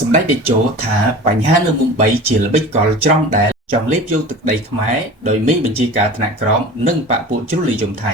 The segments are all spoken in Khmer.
សម្ដេចតេជោថាបញ្ហានៅមុំបីជាល្បិចកលច្រំដែលចង់លេបយកទឹកដីខ្មែរដោយមានបញ្ជាការថ្នាក់ក្រោមនិងបពុជ្រុលនិយមថៃ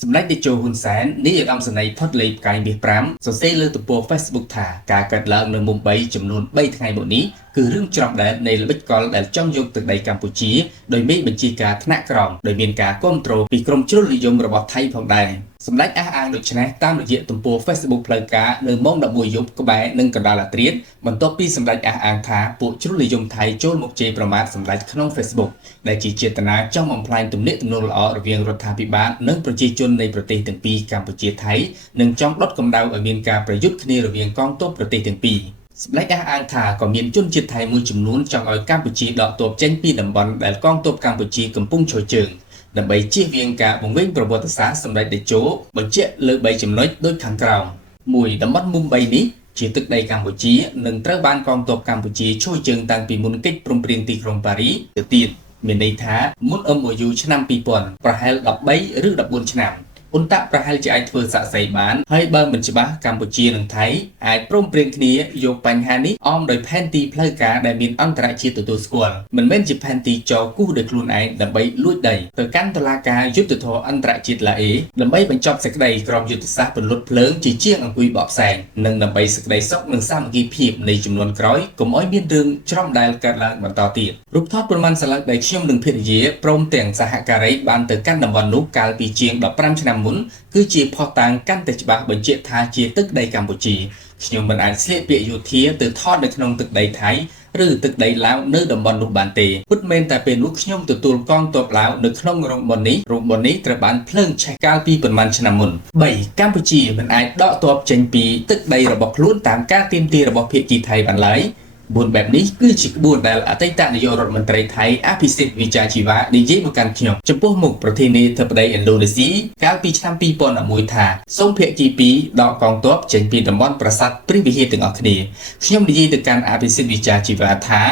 សម្ដេចតេជោហ៊ុនសែននាយឧត្តមសេនីយ៍ផុតលេខផ្កាយមាស5សរសេរលើទំព័រ Facebook ថាការកាត់ឡើងនៅមុំបីចំនួន3ថ្ងៃមុននេះគឺរឿងច្រំដែលនៃល្បិចកលដែលចង់យកទឹកដីកម្ពុជាដោយមានបញ្ជាការថ្នាក់ក្រោមដោយមានការគ្រប់គ្រងពីក្រមជ្រុលនិយមរបស់ថៃផងដែរសម្ដេចអះអាងដូចនេះតាមរយៈទំព័រ Facebook ផ្លូវការនៅម៉ោង 11 យប់ក្បែរនឹងកណ្ដាលអាត្រៀតបន្ទាប់ពីសម្ដេចអះអាងថាពួកជ្រុលនិយមថៃចូលមកជេរប្រមាថសម្ដេចក្នុង Facebook ដែលជាចេតនាចង់បំផ្លាញទំនាក់ទំនងល្អរវាងរដ្ឋាភិបាលនិងប្រជាជននៃប្រទេសទាំងពីរកម្ពុជាថៃនិងចង់ដុតកម្ដៅឲ្យមានការប្រយុទ្ធគ្នារវាងកងទ័ពប្រទេសទាំងពីរសម្ដេចអះអាងថាក៏មានជនជាតិថៃមួយចំនួនចង់ឲ្យកម្ពុជាដកទ័ពចេញពីតំបន់ដែលកងទ័ពកម្ពុជាកំពុងឈរជើងដើម្បីជៀសវាងការបង្វែងប្រវត្តិសាស្ត្រសម្ដេចតេជោបញ្ជាក់លើ3ចំណុចដូចខាងក្រោម1តំបន់មុំបីនេះជាទឹកដីកម្ពុជានិងត្រូវបានកងទ័ពកម្ពុជាឈរជើងតាំងពីមុនកិច្ចព្រមព្រៀងទីក្រុងប៉ារីទៅទៀតមានន័យថាមុន MOU ឆ្នាំ2000ប្រហែល13ឬ14ឆ្នាំឧនតាប្រហែលជាអាចធ្វើសាក់សីបានហើយបើមិនច្បាស់កម្ពុជានិងថៃអាចព្រមព្រៀងគ្នាយកបញ្ហានេះអមដោយផែនទីផ្លូវការដែលមានអន្តរជាតិទទួលស្គាល់មិនមែនជាផែនទីចោលគូសដោយខ្លួនឯងដើម្បីលួចដីទៅកាន់តុលាការយុត្តិធម៌អន្តរជាតិឡាអេដើម្បីបញ្ចប់សេចក្តីក្រមយុទ្ធសាស្ត្រពន្លត់ភ្លើងជាជាងអង្គុយបកផ្សែងនិងដើម្បីសេចក្តីសុខនិងសាមគ្គីភាពនៃចំនួនក្រោយកុំឲ្យមានរឿងច្រំដែលកើតឡើងបន្តទៀតរូបថតប្រមាណស្លឹកដែលខ្ញុំនិងភរិយាព្រមទាំងសហការីបានទៅកាន់តំបន់នោះកាលពីជាង15ឆ្នាំមុនគឺជាផុសតាងកាន់តែច្បាស់បញ្ជាក់ថាជាទឹកដីកម្ពុជាខ្ញុំមិនអាចស្លៀកពាក្យយោធាទៅថតនៅក្នុងទឹកដីថៃឬទឹកដីឡាវនៅតំបន់នោះបានទេពិតមែនតែពេលនោះខ្ញុំទទួលកងទ័ពឡាវនៅក្នុងរោងបុននេះត្រូវបានភ្លើងឆេះកាលពីប្រមាណឆ្នាំមុន3កម្ពុជាមិនអាចដកទ័ពចេញពីទឹកដីរបស់ខ្លួនតាមការទាមទាររបស់ភាគីថៃបានឡើយ4បែបនេះគឺជាក្បួនដែលអតីតនាយករដ្ឋមន្ត្រីថៃអភិសិទ្ធវិជ្ជាជីវៈនិយាយមកកាន់ខ្ញុំចំពោះមុខប្រធានាធិបតីឥណ្ឌូនេស៊ីកាលពីឆ្នាំ2011ថាសូមភាគី2ដកកងទ័ពចេញពីតំបន់ប្រាសាទព្រះវិហារទាំងអស់គ្នាខ្ញុំនិយាយទៅកាន់អភិសិទ្ធវិជ្ជាជីវៈថា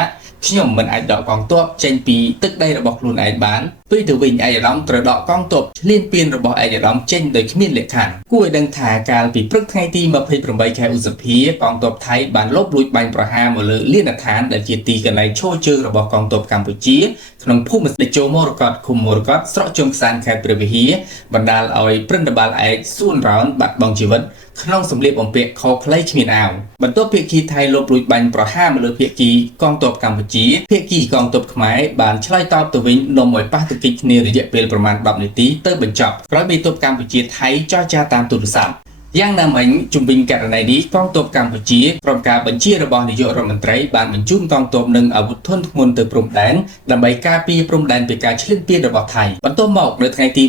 ខ្ញុំមិនអាចដកកងទ័ពចេញពីទឹកដីរបស់ខ្លួនឯងបានពេលទៅវិញឯកឧត្តមត្រូវដកកងទ័ពឈ្លានពានរបស់ឯកឧត្តមចេញដោយគ្មានលក្ខខណ្ឌគួរឲ្យដឹងថាកាលពីព្រឹកថ្ងៃទី28ខែឧសភាកងទ័ពថៃបានលបលួចបាញ់ប្រហារមកលើលានដ្ឋានដែលជាទីកន្លែងឈរជើងរបស់កងទ័ពកម្ពុជាក្នុងភូមិតេជោមរកតឃុំមរកតស្រកជើងខ្សានខេត្តព្រះវិហារបណ្ដាលឲ្យព្រឹទ្ធបាលឯកសួនរ៉ោនបាត់បង់ជីវិតក្នុងសម្លៀកបំពាក់ខោខ្លីគ្មានអាវបន្ទាប់ភាគីថៃលបលួចបាញ់ប្រហារមកលើភាគីកងទ័ពកម្ពុជាភាគីកងទ័ពខ្មែរបានឆ្លើយតបទៅវិញនាំឲ្យប៉ះទង្គិចគ្នារយៈពេលប្រមាណ10នាទីទៅបញ្ចប់ក្រោយមេទ័ពកម្ពុជាថៃចរចាតាមទូរស័ព្ទយ៉ាងណាមិញជំវិញករណីនេះកងទ័ពកម្ពុជាក្រុមការបញ្ជារបស់នាយករដ្ឋមន្ត្រីបានបញ្ជូនកងទ័ពនិងអាវុធធនធ្ងន់ទៅព្រំដែនដើម្បីការពារព្រំដែនពីការឈ្លានពានរបស់ថៃបន្ទាប់មកនៅថ្ងៃទី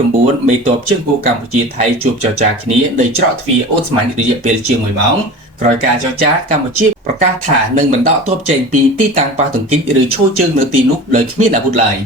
29មេទ័ពជើងគោកកម្ពុជាថៃជួបចរចាគ្នានៅច្រកទ្វារអូស្មန်រយៈពេលជាង1ម៉ោងក្រោយការចរចាកម្ពុជាប្រកាសថានឹងមិនដកទ័ពចេញពីទីតាំងប៉ះទង្គិចឬឈរជើងនៅទីនោះដោយគ្មានអាវុធឡើយ